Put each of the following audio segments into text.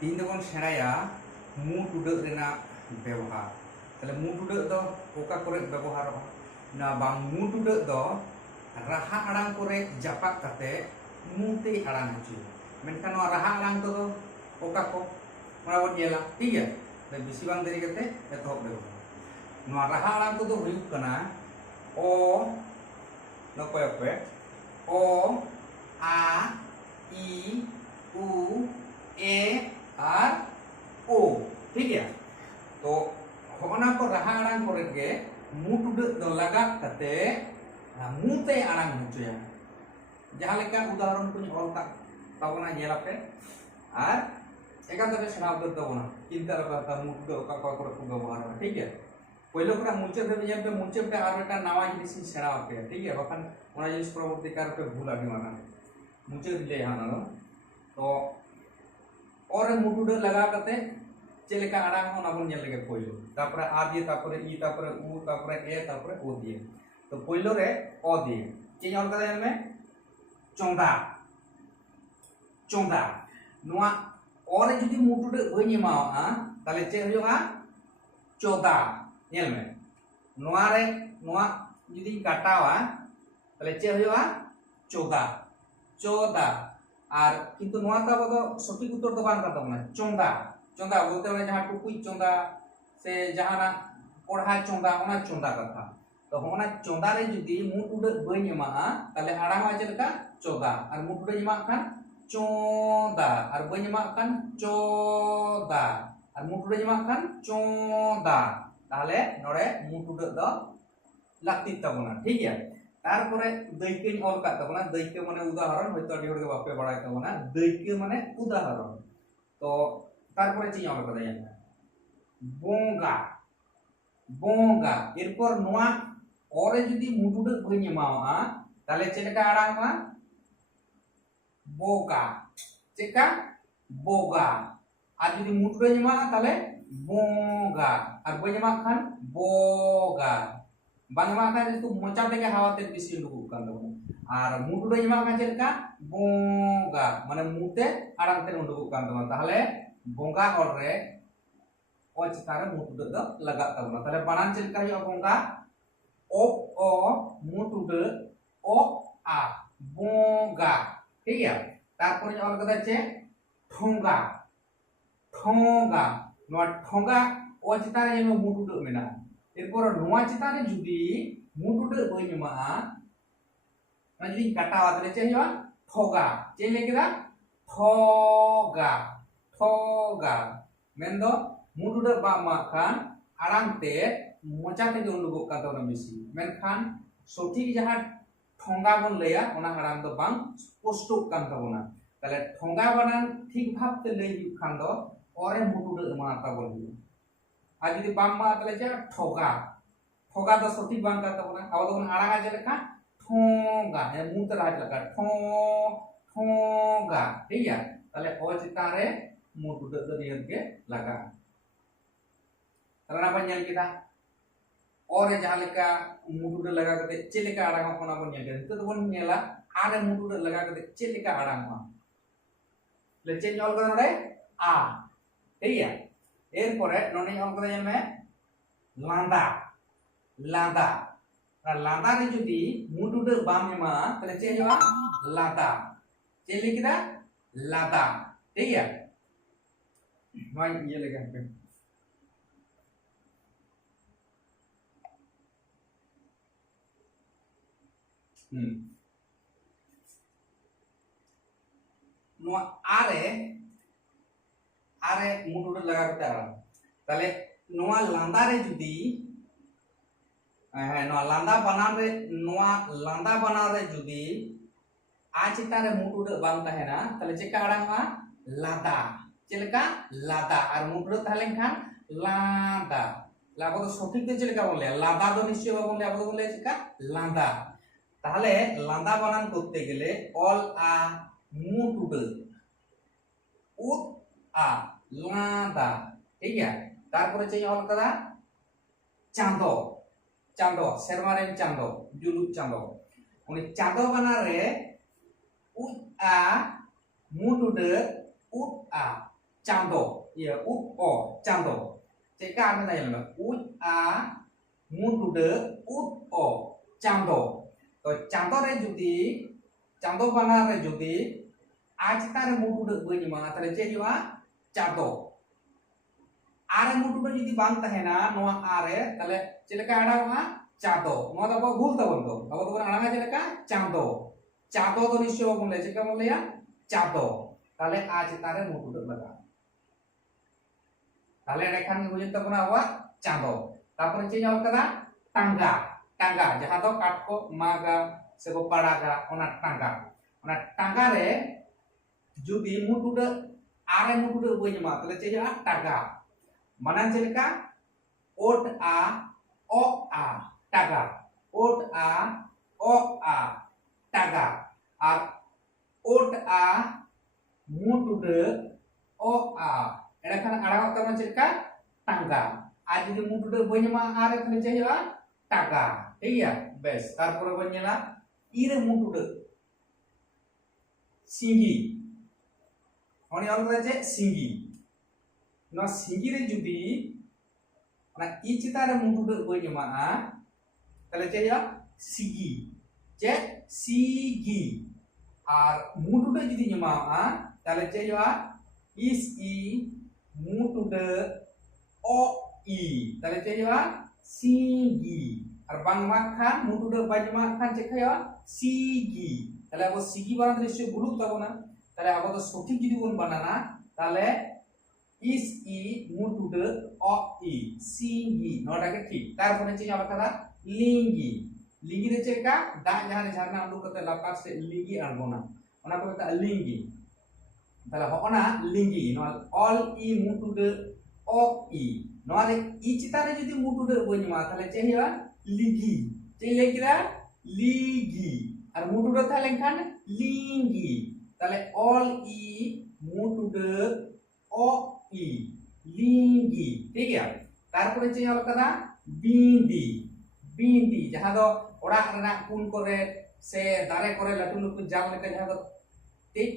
तीन दोन सेणाया मु टुडक रेना व्यवहार तले मु टुडक दो ओका करे व्यवहार ना बांग मु टुडक दो राहा आड़ांग करे जापाक कते मुते आड़ांग हचु मेनखान नोआ राहा आड़ांग तो ओका को ओना बोन नेला ठीक है ले बिसी बांग देरी कते एतहब देबो नोआ राहा आड़ांग तो हुयुग कना ओ नकोय पे ओ आ ई उ ए और ओ ठीक है तो होना को रहा आड़ांग करे के मु टुडक दो लगा कते मुते आड़ांग हचुया जहां लेका उदाहरण को ऑल का तावना नेलापे और एकांत पे सेना उतर तावना चिंता लगा मु टुडक का करे को व्यवहार ठीक है पहले को मुचे पे जब पे मुचे पे और एक नवा जिनिस सेना पे ठीक है बखान ओना जिनिस परवर्ती कार पे भूल आदि माना मुचे दिले हाना तो और मुटुड लगा करते चेलेका आड़ांग होना बन नेल लगे पहले तापर आ दिए तापर ई तापर उ तापर ए तापर ओ दिए तो पहले रे ओ दिए चे ऑल कदा में चोंदा चोंदा नोआ और जुदी मुटुड बई एमावा ताले चे हुआ चोदा नेल में नोआ रे नोआ जुदी काटावा ताले चे हुआ चोदा चोदा और किंतु नोआ ता बदो सठिक उत्तर तो बांग काता बना चोंदा चोंदा बोलते बने जहां टुकुई चोंदा से जहां कोढ़ा चोंदा ओना चोंदा कथा तो होना चोंदा रे जुदी मुट उड़ बई एमा ताले आड़ांगा चेलका चोदा और मुट उड़ एमा खान चोंदा और बई एमा खान चोदा और मुट उड़ एमा खान चोंदा ताले नोडे मुट उड़ दो लाक्ति तबना ठीक है तारपरे दैके ऑल का तबना दैके माने उदाहरण होयतो आदि होर के बापे बड़ाय तबना दैके माने उदाहरण तो तारपरे ची ऑल कदा याना बोंगा बोंगा एरपर नोआ ओरे जदि मुटुड बई एमावा ताले चेलका आड़ांगा बोगा चेका बोगा और जदि मुटुड एमावा ताले बोंगा और बई एमा खान बोगा बांगमा का तो मोचा तेगे हावाते बिसी उडुक कान दो और मुटुड एमा का चेलका बोंगा माने मुते आड़ांग ते उडुक कान दो ताहले बोंगा और रे ओ चितारे मुटुड दो लगा तबना ताहले बानान चेलका हुआ बोंगा ओ ओ मुटुड ओ आ बोंगा ठीक है तारपर ऑल कदा चे ठोंगा ठोंगा नो ठोंगा ओ चितारे एनो मुटुड मेना एरपर नोआ चितारे जुदी मुटुड बई एमा ना जुदी काटावा ताले चे हुआ ठोगा चे लेकेदा ठोगा ठोगा मेनदो मुटुड बामा खान आड़ांग ते मोचा ते उडुक का तो बेसी मेनखान सठिक जहां ठोंगा बन लया ओना आड़ांग दो बांग स्पष्ट कान तबना ताले ठोंगा बानान ठीक भाव ते लई खान दो ओरे मुटुड एमा ताबन आज यदि बाम मा ताले चे ठोगा ठोगा तो सठिक बांग का तबना अब तो आड़ांगा जे लेका ठोगा ए मुत राज लगा ठो ठोगा ठीक है ताले ओ चितारे मुटुड दो नियर के लगा ताला बन नेल किता और जहां लेका मुटुड लगा कते चेलेका आड़ांगा कोना बन नेल के तो बन नेला आरे मुटुड लगा कते चेलेका आड़ांगा ले चे ऑल कदा नोडे आ ठीक है एरपरे नोने ऑल कदा में लांदा लांदा लांदा रे जुदी मुटुड बाम एमा तले चे हुआ लादा चे लिखदा लादा ठीक है नोय ये लगा पे नोआ आरे आरे मुटुड लगा करते आरा ताले नोआ लांदा रे जुदी नोआ लांदा बनान रे जुदी आ चिता रे मुटुड बांग तहेना ताले चेका आड़ांगा लादा चेलका लादा और मुटुड ताहले खान लादा लाबो तो सठिक ते चेलका बोले लादा दो निश्चय बाबन ले आबो बोले चेका लादा ताहले लांदा बानान करते गेले ऑल आ मुटुड उत आ लादा ठीक है तारपरे चे ऑल कदा चांदो चांदो सेरमा रे चांदो जुलुक चांदो उनी चांदो बाना रे उत आ मुटुड उत आ चांदो ये उप ओ चांदो चेका आने जाए ना उप आ मुटुडे उप ओ चांदो तो चांदो रे जुदी चांदो बना रे जुदी आज तारे मुटुडे बनी मा तारे चेहिवा चांदो आरे मुटुडे जुदी बांग तहेना नोआ आरे ताले चेलेका आडावा चांदो नोआ दबो भूल तबन तो अब तो आडागा चेलेका चांदो चांदो तो निश्चय बोले चेका बोले या चांदो ताले आज तारे मुटुडे लगा ताले रेखान के बुझे तबना हुआ चांदो तापर चे जाव कदा टांगा टांगा जहां दो काट को मागा से को पड़ागा ओना टांगा रे जुदी मुटुडे आरे मुटुडे बई मा तले चे जा टांगा मानन चेलेका ओट आ ओ आ टागा ओट आ ओ आ टागा और ओट आ मुटुडे ओ आ एड़ाखान आड़ाग तबना चेलेका टांगा आज जुदी मुटुडे बई मा आरे तले चे जा टागा ठीक है बेस तारपर बन नेला इरे मुटुडे सिंगी oni orang kata singgi no singgi re judi na I cita re mutu de boi ma tale ce ya sigi ce sigi ar mutu de judi nyama tale ce ya is I mutu de o I tale ce ya sigi ar bang makan mutu de boi ma kan ce ya sigi tale abo sigi barang drisya buluk tabona তাহলে আপাতত সঠিক যদি কোন বানানা তাহলে ইস ই মুটুডে অ ই সিঙ্গি নটাকে ঠিক তারপরে চেয়ে আবার কথা লিঙ্গি লিঙ্গি রে চেকা দা জাহানে ঝারনা উডুক করতে লাপার সে লিঙ্গি আনবো না ওনা কো তা লিঙ্গি তাহলে হনা লিঙ্গি নল অল ই মুটুডে অ ই নরে ই চিতারে যদি মুটুডে বইনিমা তাহলে চেহিবা লিগি চেই লেগিরা লিগি আর মুটুডে তাহলে খান লিঙ্গি তাহলে অল ই মুটুডে অ ই লিঙ্গি ঠিক আছে তারপরে চেয়ে হলো কথা বিন্দি বিন্দি যাহা দো ওড়া রেনা কুন করে সে দারে করে লাটু লাটু জাল লেকা যাহা দো ঠিক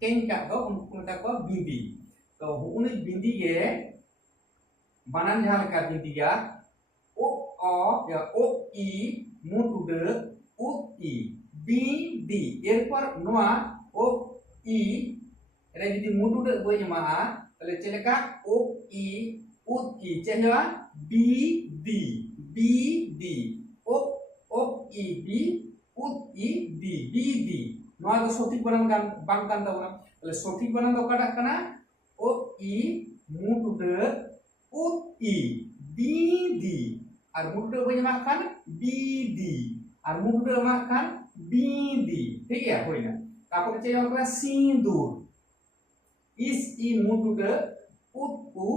কেনকা দো উनको মেটা को बिंदी तो उन बिंदी के बानान जहां लेका बिंदी या ओ अ या ओ इ मुटुडे उ इ बिंदी এরপর নোয়া ओ इ रे যদি মুটুডে বই মা তাহলে চেলেকা ও ই উ ই চেহবা বি ডি বি ডি ও ও ই বি উ ই ডি বি ডি নয় তো সঠিক বানান গান বাং গান দাও না তাহলে সঠিক বানান দাও কাটা কানা ও ই মুটুডে উ ই বি ডি আর মুটুডে বই মা খান বি ডি আর মুটুডে মা খান বি ডি ঠিক আছে হই না তারপরে চেয়ে আমরা সিন্দুর ইস ই মুটুডে উট উ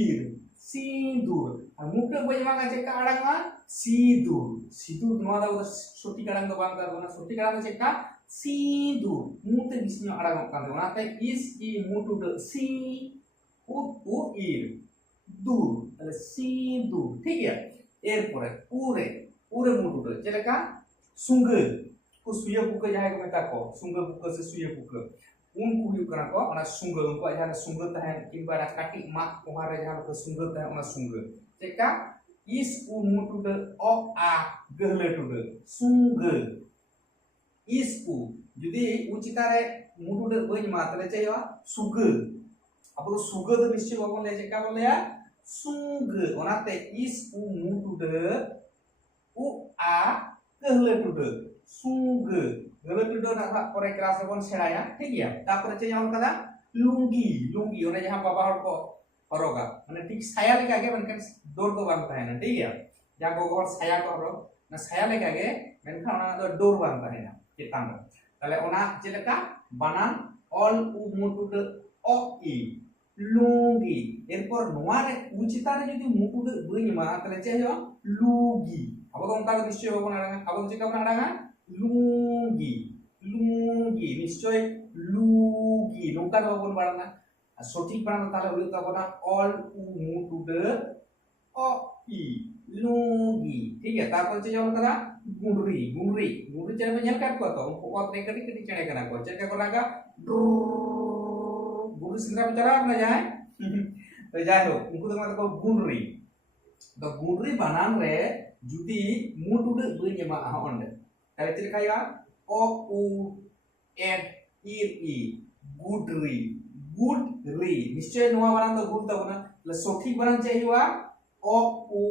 ইর সিন্দুর আর মুটুডে বই মা কাছে কা আড়াঙ্গা সিদুর সিদুর নোয়া দাও সঠিক আড়াঙ্গ বাং দাও না সঠিক আড়াঙ্গ চেকা সিদুর মুতে বিষ্ণু আড়াঙ্গ কান দাও না তাই ইস ই মুটুডে সি উট উ ইর দূর তাহলে সিদুর ঠিক আছে এরপরে উরে উরে মুটুডে যেলেকা সুঙ্গে को सुया बुके जाहे को मेता को सुंगे बुके से सुया बुके उनको हुई करा को ओना सुंगे उनको जहां सुंगे तहे किबा काटी मा कोहारे जहां को सुंगे तहे ओना सुंगे चेका इस उ मुटुडे ओ आ गहले टुडे सुंगे इस उ যদি উচিতারে মুটুডে বই মা তাহলে চাইবা সুগে আপু সুগে তো নিশ্চয় বলে চেকা বলে সুগে ওনাতে ইস উ মুটুডে উ आ गहले टुडे सुंगे गले टुडे ना परे क्लास rebon सेराया ठीक है तापर चे हम कदा लुंगी लुंगी ओने जहां बाबा हर को हरोगा माने ठीक साया लेके आगे मनकन डोर को बांधता है ना ठीक है जा को और साया को हरो ना साया लेके आगे मेनखा ओना दो डोर बांधता है ना चितांग ताले ओना चेलेका बानान ऑल उ मुटुडे ओ इ लुंगी एरपर नोआरे उचितारे जदि मुटुडे बइमा ताले चे हो लुगी अब तो उनका निश्चय होगा ना अब तो चिका बना रहा लुंगी लुंगी निश्चय लुगी नौका तो बोल पड़ा ना सঠিক বানান তাহলে হলো তখন অল উ মুটুডে অ ই লুঙ্গি ঠিক আছে তারপর হচ্ছে যেমন কথা গুঁড়ি গুঁড়ি গুঁড়ি চেনে में झलका को तो उनको बहुत नहीं कटी कटी चढ़े करना को चढ़ के कोना का गुरु गुंडरी सिंद्रा पे चला अपना जाए तो जाए हो उनको तो मतलब गुंडरी तो गुंडरी बनान रे जुदी मुट उड़ बनी मा होंडे ताले चले खाया ओ उ एड ईर ई गुडरी गुडरी निश्चय नोआ बनान तो गुड तबना ले सठिक बनान चाहिए हुआ ओ उ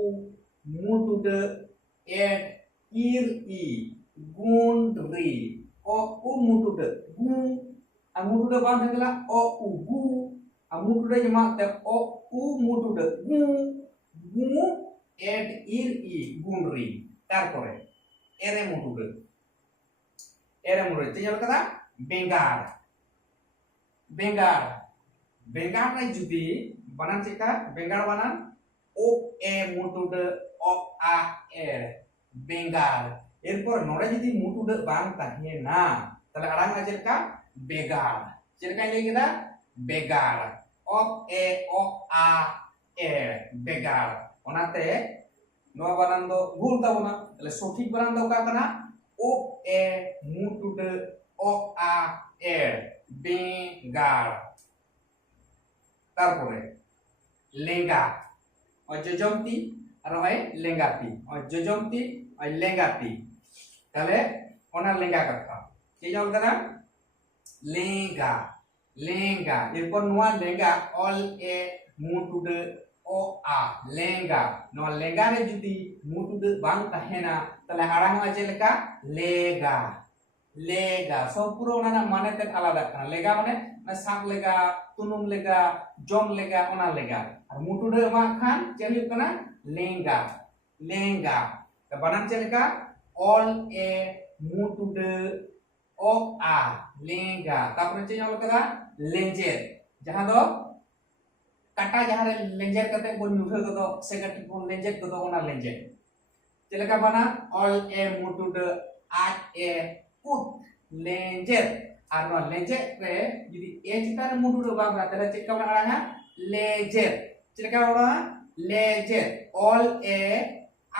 मुट उड़ एड ईर ई गुंडरी ओ उ मुट उड़ गु मुट उड़ बान थकेला ओ उ गु मुट उड़ जमा ते ओ उ मुट उड़ गु गु एड ईर ई गुंडरी तारपरे एरे मुट उड़ ᱪᱮᱫ ᱠᱟᱫᱟ ᱵᱮᱸᱜᱟᱲ ᱵᱮᱸᱜᱟᱲ ᱵᱮᱸᱜᱟᱲ ᱨᱮ ᱡᱩᱫᱤ ᱵᱟᱱᱟᱱ ᱪᱮᱫᱠᱟ ᱵᱮᱸᱜᱟᱲ ᱵᱟᱱᱟᱱ ও এ মুটুড অ আ এর বেঙ্গার এরপর নড়ে যদি মুটুড বাং তাহে না তাহলে আড়াং আছে লেখা বেগার যেটাই লই কেদা বেগার অ এ অ আ এর বেগার ওনাতে নোয়া বানান দো ভুল তাবনা তাহলে সঠিক বানান দো কা কানা ও এ মুটুড অ আ এর বেগার তারপরে লেঙ্গা और जजमती और लेंगाती और जजमती और लेंगाती ताले ओना लेंगा कथा के जल कदा लेंगा लेंगा एरपर नोआ लेंगा ऑल ए मुटुड ओ आ लेंगा नोआ लेंगा रे जुदी मुटुड बांग तहेना ताले आड़ांग आ चेलका लेगा लेगा सब पूरा ओना माने ते आलादा कना लेगा माने ना साप लेगा तुनुम लेगा जम लेगा ओना लेगा और मुटुड मा खान चली कना लेंगा लेंगा तो बानान चलेगा ऑल ए मुटुड ओ आ लेंगा तापर चे ñol कदा लेंजेर जहां दो काटा जहां रे लेंजेर कते बन नुठे कदो से कटी बन लेंजेर कदो ओना लेंजेर चलेगा बाना ऑल ए मुटुड आ ए उत लेंजेर और नो लेंजेर रे यदि ए चितार मुटुड बा तले चेक का आड़ांगा लेजेर चेका ओड़ा लेजेर ऑल ए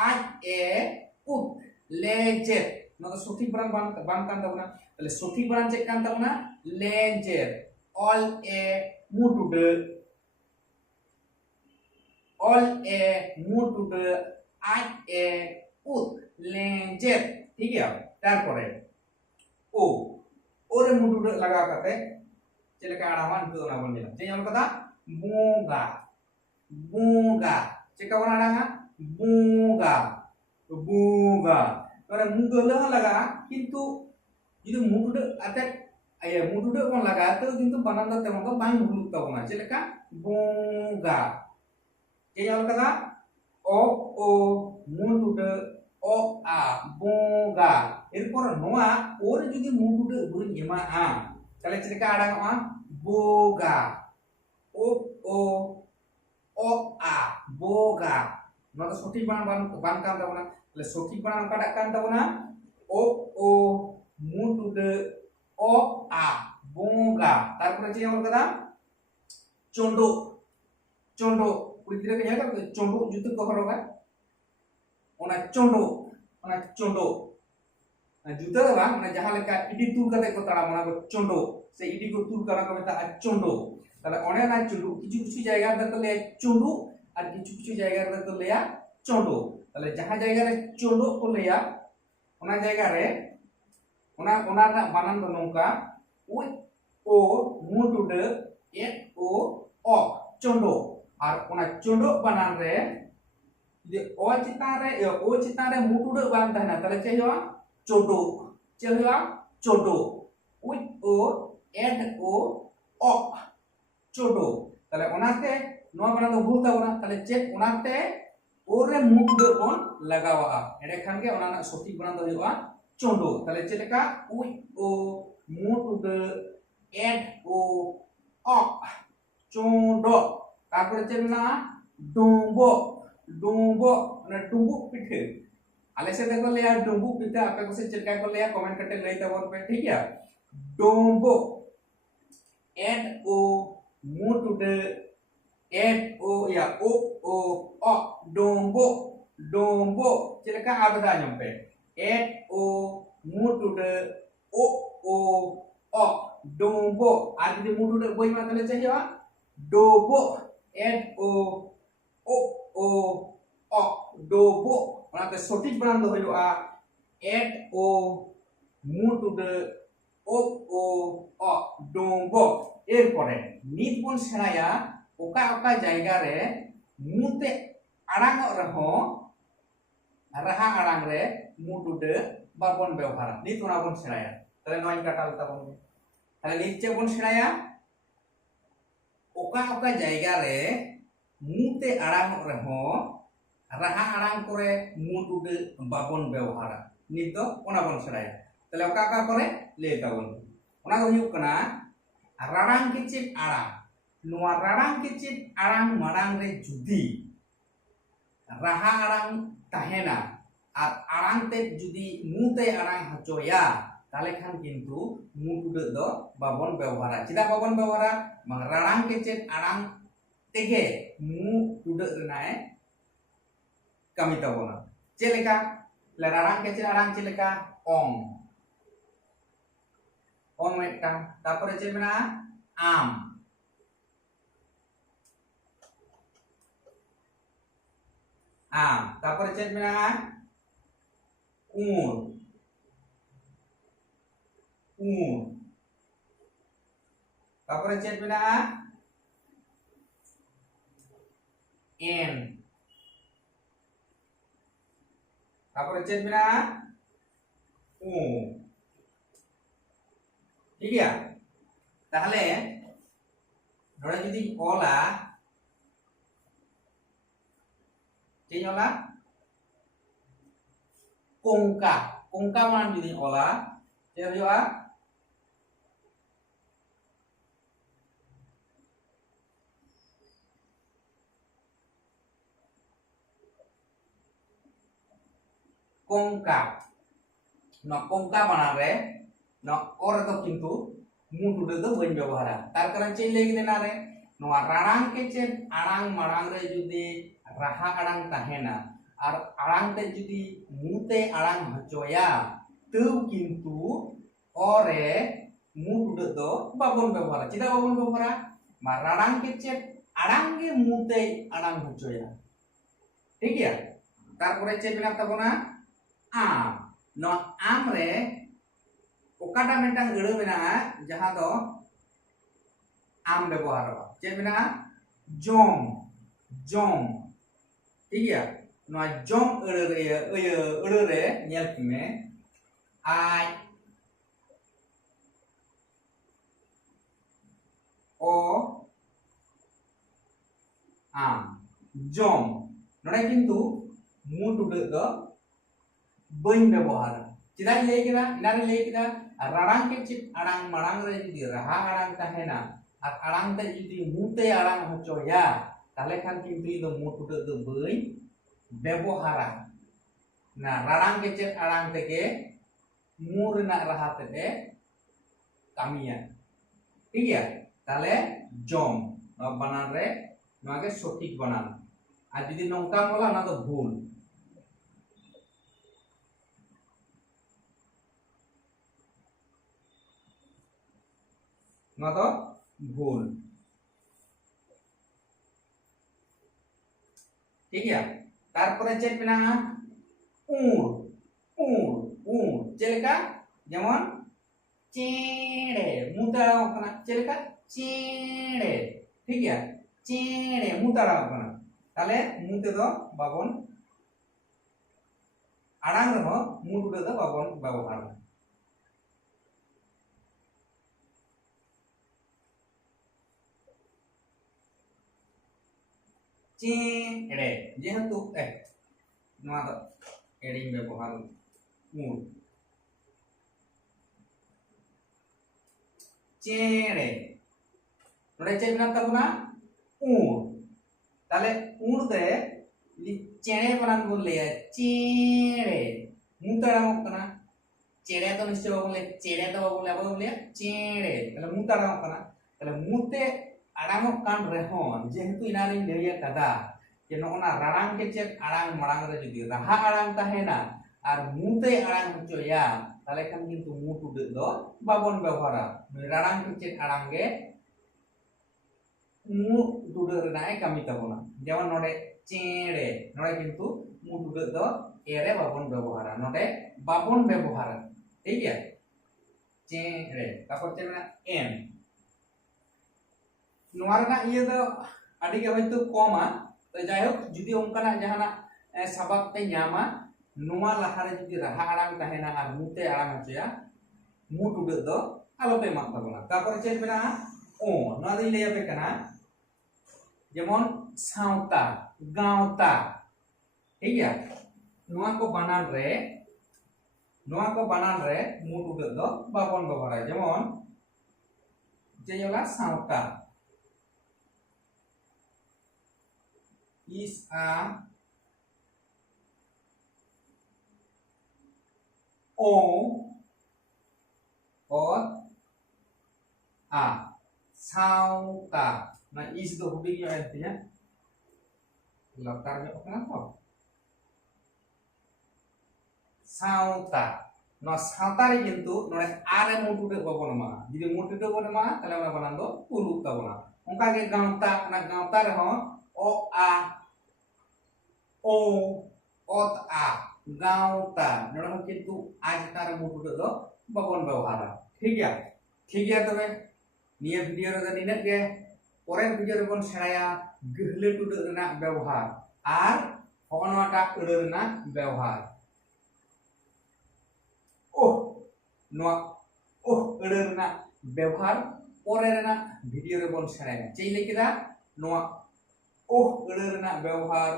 आज ए उत लेजेर नो तो सठिक बरान बान कान तबना तले सठिक बरान चेक कान तबना लेजेर ऑल ए मुटुड आज ए उत लेजेर ठीक है तारपरे ओ ओरे मुटुड लगा करते चलेका आड़ामान तो ना बन गेला जे कदा bunga bunga ceka warna ada bunga bunga karena bunga lah laga kintu itu muda ada ayah muda kon laga tu kintu banan tu teman tu bang bulu tau na celaka bunga kaya kata o muda o a bunga erpor noa or jadi muda bun jema a kalau celaka ada noa bunga ओ ओ आ बोगा ना तो सठिक बान बान कान तबना ले सठिक बान काटा कान तबना ओ मुटुड ओ आ बोगा तारपरे चे हमर कदा चोंडो चोंडो कुड़ी दिरे के का चोंडो जुते को हरोगा ओना चोंडो जुते दा माने जहां लेका इडी तुल कते को ताड़ा मना को चोंडो से इडी को तुल करा को मेता चोंडो তাহলে অনেক না চুন্ডু কিছু কিছু জায়গা রে লে চুন্ডু আর কিছু কিছু জায়গা রে তো লেয়া চন্ডু তাহলে যাহা জায়গা রে চন্ডু কো লেয়া ওনা জায়গা রে ওনা ওনা না বানান দো নৌকা উ ও মুটুড এ ও অ চন্ডু আর ওনা চন্ডু বানান রে যে ও চিতারে মুটুড বান তাহনা তাহলে চে হওয়া চন্ডু চে হওয়া চন্ডু উ ও এড ও অ चोडो ताले ओनाते नोआ बना तो भूल ताबना ताले चेक ओनाते ओरे मुटुड बन लगावा एडे खान के ओना सठिक बना दो हुआ चोडो ताले चेलेका उ ओ मुटुड एड ओ अ चोडो तारपरे चेलना डुंबो डुंबो ना डुंबु पिठे आले से देखो ले यार डुंबु पिठे आपे को से चेलका को ले कमेंट करते ले तबर पे ठीक है डुंबो एड ओ मुटुड एड ओ या ओ अ डोंबो डोंबो चलेका आबदा nyampe एड ओ मुटुड ओ अ डोबो और जुदी मुंह टुडे बोई मा ताले चाहिए डोबो एड ओ ओ ओ डोबो ओनाते सठिक बानान दो हुआ एड ओ मुंह टुडे ओ ओ डोबो एरपरे नित बन सेणाया ओका ओका जायगा रे मुते आड़ांग रहो राहा आड़ांग रे मुंह टुडे बाबन व्यवहार नित ओना बन सेणाया ताले नय काटाल ताबन ताले नित चे बन सेणाया ओका ओका जायगा रे मुते आड़ांग रहो राहा आड़ांग करे मुंह टुडे बाबन व्यवहार नित दो ओना बन सेणाया ताले ओका ओका करे ले ताबन ओना दो हुयुग कना राड़ांग किचित आड़ांग नुआ राड़ांग किचित आड़ांग माड़ांग रे जुदी राहा आड़ांग ताहेना और आड़ांग ते जुदी मुते आड़ांग हचोया ताले खान किंतु मुंह टुडे दो बाबन व्यवहारा चिदा बाबन व्यवहारा mang राड़ांग किचित आड़ांग तेगे मुंह टुडे रेनाय kami tabona चेलेका ले राड़ांग किचित आड़ांग चेलेका ओंग ओंग मेटका तारपरे चे मेना आम तारपरे चे मेना ऊन तारपरे चे मेना एन तारपरे चे मेना ऊ ठीक है ताहले नोड़े जुदी ओला चे ओला कोंका कोंका मान जुदी ओला चे हुआ कोंका न कोंका बना रे न और तो किंतु मुंह टुडे दो बन व्यवहारा तार कारण चे लेगी देना रे नोआ राड़ांग के चे आड़ांग माड़ांग रे जुदी राहा आड़ांग ताहेना और आड़ांग ते जुदी मुते आड़ांग हचोया तो किंतु औरे मुंह टुडे दो बाबन व्यवहारा चिदा बाबन व्यवहारा मा राड़ांग के चे आड़ांग के मुते आड़ांग हचोया ठीक है तारपरे चे बिना ताबोना आम नो आम रे ओकाटा मेटांग गड़ो मेना जहां दो आम व्यवहार चे मेना जोम जोम ठीक है नो जोम अड़ो रे नेल में आई ओ आम जोम नोडे किंतु मुंह टुडे दो बन व्यवहार चिदा ले किदा इनारे ले किदा राड़ांग के चित आड़ांग माड़ांग रे जुदी राहा आड़ांग ताहेना और आड़ांग ते जुदी मुते आड़ांग हचोया ताले खान किंतु दो मुंह टुडे दो बन व्यवहारा ना राड़ांग के चित आड़ांग तेगे मुंह रेना राहा ते कामिया ठीक है ताले जोम बनान रे नोआ के सठिक बनान और जुदी नोंका बोला ना तो भूल ना तो भूल ठीक है तारपरे चेक मेना ऊर ऊर ऊर चेलेका जेमन चेड़े मुताड़ा कना चेलेका चेड़े ठीक है चेड़े मुताड़ा कना ताले मुते दो बाबन आड़ांग रहो मुंह टुडे दो बाबन व्यवहार चेड़े जेहेतु नोआ दो एडिंग व्यवहार ऊन चेड़े नोडे चे मेना ताबोना ऊन ताले ऊन ते चेड़े बनान बोल ले चेड़े मुताड़ा कना चेड़े तो निश्चय बाबन ले चेड़े तो बाबन ले बाबन ले चेड़े ताले मुताड़ा कना ताले मुते आड़ांग कान रेहो जेहेतु इनारे लेया कदा कि नोना राड़ांग के चे आड़ांग माड़ांग रे जुदी राहा आड़ांग ताहेना और मुते आड़ांग हचोया ताले खान किन्तु मु टुडे दो बाबन व्यवहारा राणांग चेत आड़ांग गे मु टुडे रेनाय कामी ताबोना जेमन नोडे चेड़े नोडे किन्तु मु टुडे दो एरे बाबन व्यवहारा नोडे बाबन व्यवहारा ठीक है चेड़े तापर चेना एन नोआरना इये दो आदि के होयतो कमा तो जायहोक जुदी ओंकाना जहाना सबक पे न्यामा नोआ लाहारे जुदी राहा आड़ांग ताहेना आर मुते आड़ांग हचया मु टुडे दो आलो पे मा ताबोना तापर चेत मेना ओ नोआ दो लैया पे कना जेमन सावता गावता ठीक है नोआ को बानान रे मु टुडे दो बाबन व्यवहारा जेमन जेयोला सावता is a o or a sauta nah is itu hubungnya artinya latarnya kenapa sauta nah sauta itu nore are mutu de babon ma jadi mutu de babon ma tala ma banando pulu tabona onka ge gauta na gauta re ho o a o ot a gauta नोड़ा हो किंतु आज तार मुटु दो बाबन व्यवहारा ठीक है तबे निया वीडियो रे निना के परे वीडियो रे बन सेराया गहले टुडु रेना व्यवहार आर होनवाटा उड़ रेना व्यवहार ओह नो ओह उड़ रेना व्यवहार परे रेना वीडियो रे बन सेराया चेले केदा नो ओह उड़ रेना व्यवहार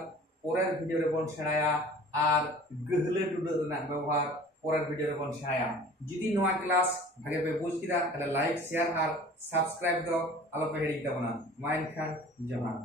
परे वीडियो रे बन सेराया और गहले टुडे व्यवहार परेर वीडियो रे बन सेराया जुदी नोआ क्लास भागे पे बुझ किदा ताहले लाइक शेयर और सब्सक्राइब दो आलो पे हिड़ी ताबोना मा एनखान जोहार।